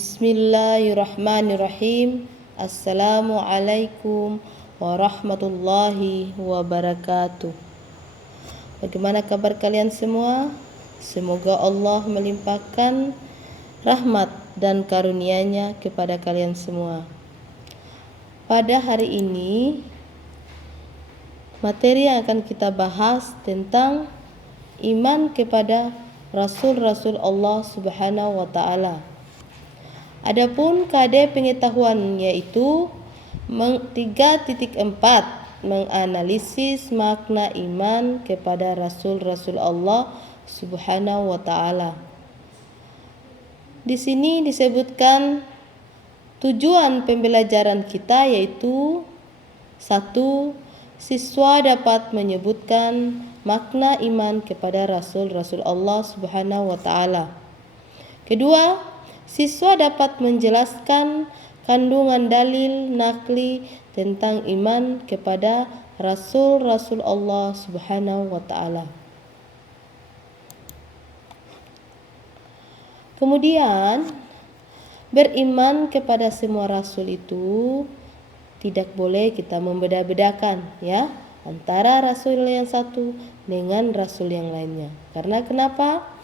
Bismillahirrahmanirrahim. Assalamualaikum warahmatullahi wabarakatuh. Bagaimana kabar kalian semua? Semoga Allah melimpahkan rahmat dan karunia-Nya kepada kalian semua. Pada hari ini, materi yang akan kita bahas tentang iman kepada Rasul-Rasul Allah Subhanahu wa Ta'ala. Adapun KD pengetahuan yaitu 3.4 menganalisis makna iman kepada Rasul-Rasul Allah Subhanahu wa Ta'ala. Di sini disebutkan tujuan pembelajaran kita yaitu 1. Siswa dapat menyebutkan makna iman kepada Rasul-Rasul Allah Subhanahu wa Ta'ala. Kedua, siswa dapat menjelaskan kandungan dalil nakli tentang iman kepada Rasul-Rasul Allah Subhanahu wa Ta'ala. Kemudian, beriman kepada semua rasul itu tidak boleh kita membeda-bedakan ya antara rasul yang satu dengan rasul yang lainnya. Karena kenapa?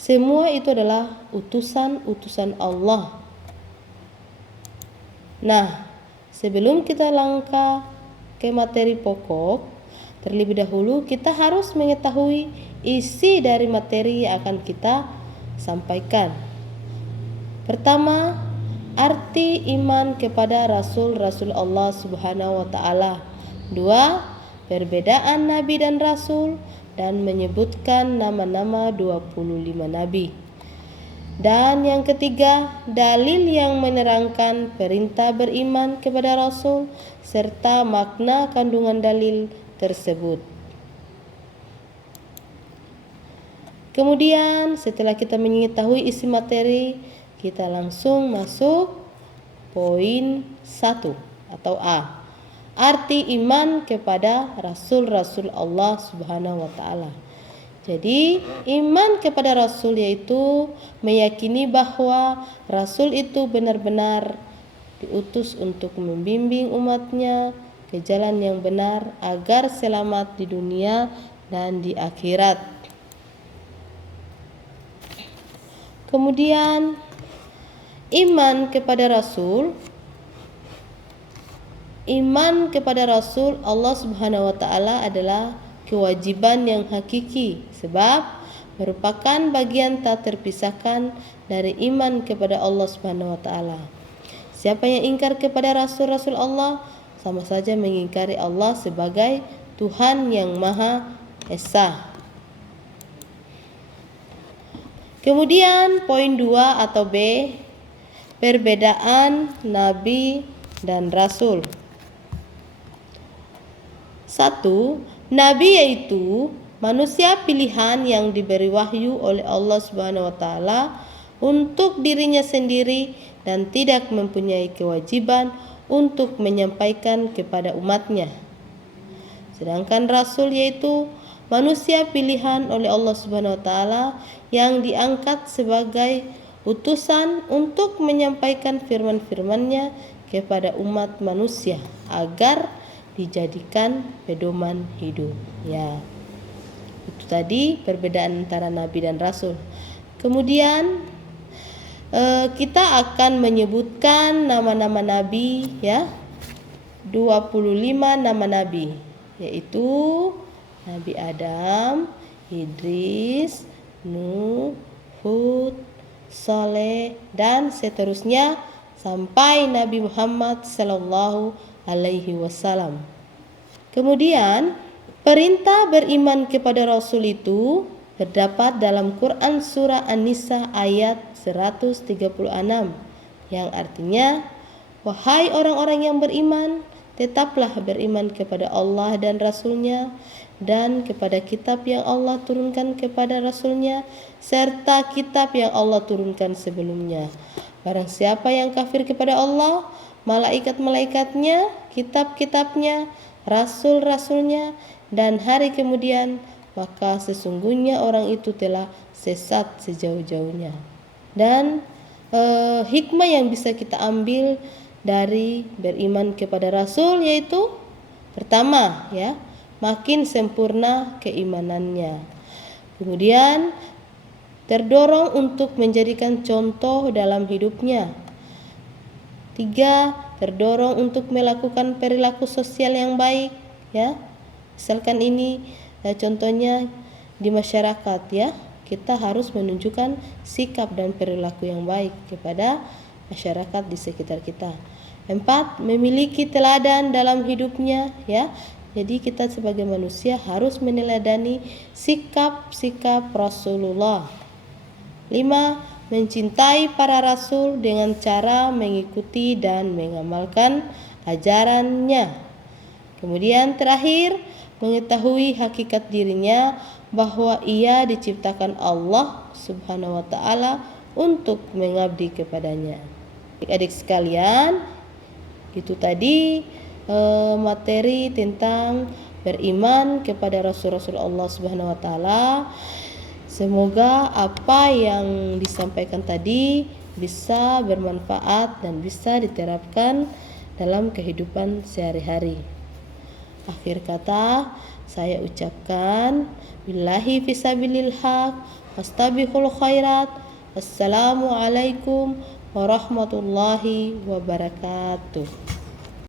Semua itu adalah utusan-utusan Allah. Nah, sebelum kita langkah ke materi pokok, terlebih dahulu kita harus mengetahui isi dari materi yang akan kita sampaikan. Pertama, arti iman kepada Rasul-Rasul Allah Subhanahu wa Ta'ala. 2. Perbedaan Nabi dan Rasul dan menyebutkan nama-nama 25 Nabi. Dan yang ketiga, dalil yang menerangkan perintah beriman kepada Rasul serta makna kandungan dalil tersebut. Kemudian setelah kita mengetahui isi materi, kita langsung masuk poin 1 atau A. Arti iman kepada Rasul-Rasul Allah Subhanahu wa Ta'ala. Jadi, iman kepada Rasul yaitu meyakini bahwa Rasul itu benar-benar diutus untuk membimbing umatnya ke jalan yang benar agar selamat di dunia dan di akhirat. Kemudian, iman kepada Rasul Allah Subhanahu wa Ta'ala adalah kewajiban yang hakiki sebab merupakan bagian tak terpisahkan dari iman kepada Allah Subhanahu wa Ta'ala. Siapa yang ingkar kepada Rasul-Rasul Allah sama saja mengingkari Allah sebagai Tuhan yang Maha Esa. Kemudian poin 2 atau B, perbedaan Nabi dan Rasul. 1. Nabi yaitu manusia pilihan yang diberi wahyu oleh Allah Subhanahu wa Ta'ala untuk dirinya sendiri dan tidak mempunyai kewajiban untuk menyampaikan kepada umatnya. Sedangkan Rasul yaitu manusia pilihan oleh Allah Subhanahu wa Ta'ala yang diangkat sebagai utusan untuk menyampaikan firman-firman-Nya kepada umat manusia agar dijadikan pedoman hidup. Ya, itu tadi perbedaan antara Nabi dan Rasul. Kemudian kita akan menyebutkan nama-nama Nabi ya. 25 nama Nabi yaitu Nabi Adam, Idris, Nuh, Hud, Saleh dan seterusnya sampai Nabi Muhammad sallallahu alaihi wasallam. Kemudian perintah beriman kepada Rasul itu terdapat dalam Quran surah An-Nisa ayat 136 yang artinya, wahai orang-orang yang beriman, tetaplah beriman kepada Allah dan Rasul-Nya dan kepada kitab yang Allah turunkan kepada Rasul-Nya serta kitab yang Allah turunkan sebelumnya. Barang siapa yang kafir kepada Allah, malaikat-malaikatnya, kitab-kitabnya, rasul-rasulnya dan hari kemudian, maka sesungguhnya orang itu telah sesat sejauh-jauhnya. Dan hikmah yang bisa kita ambil dari beriman kepada Rasul, yaitu pertama ya, makin sempurna keimanannya. Kemudian terdorong untuk menjadikan contoh dalam hidupnya. 3. Terdorong untuk melakukan perilaku sosial yang baik ya. Misalkan ini contohnya di masyarakat ya, kita harus menunjukkan sikap dan perilaku yang baik kepada masyarakat di sekitar kita. 4. Memiliki teladan dalam hidupnya ya. Jadi kita sebagai manusia harus meneladani sikap-sikap Rasulullah. 5. Mencintai para rasul dengan cara mengikuti dan mengamalkan ajarannya. Kemudian terakhir, mengetahui hakikat dirinya bahwa ia diciptakan Allah Subhanahu wa taala untuk mengabdi kepadanya. Adik-adik sekalian, itu tadi materi tentang beriman kepada Rasul-Rasul Allah Subhanahu wa taala. Semoga apa yang disampaikan tadi bisa bermanfaat dan bisa diterapkan dalam kehidupan sehari-hari. Akhir kata saya ucapkan billahi fisabilil haq wastabihul khairat. Assalamualaikum warahmatullahi wabarakatuh.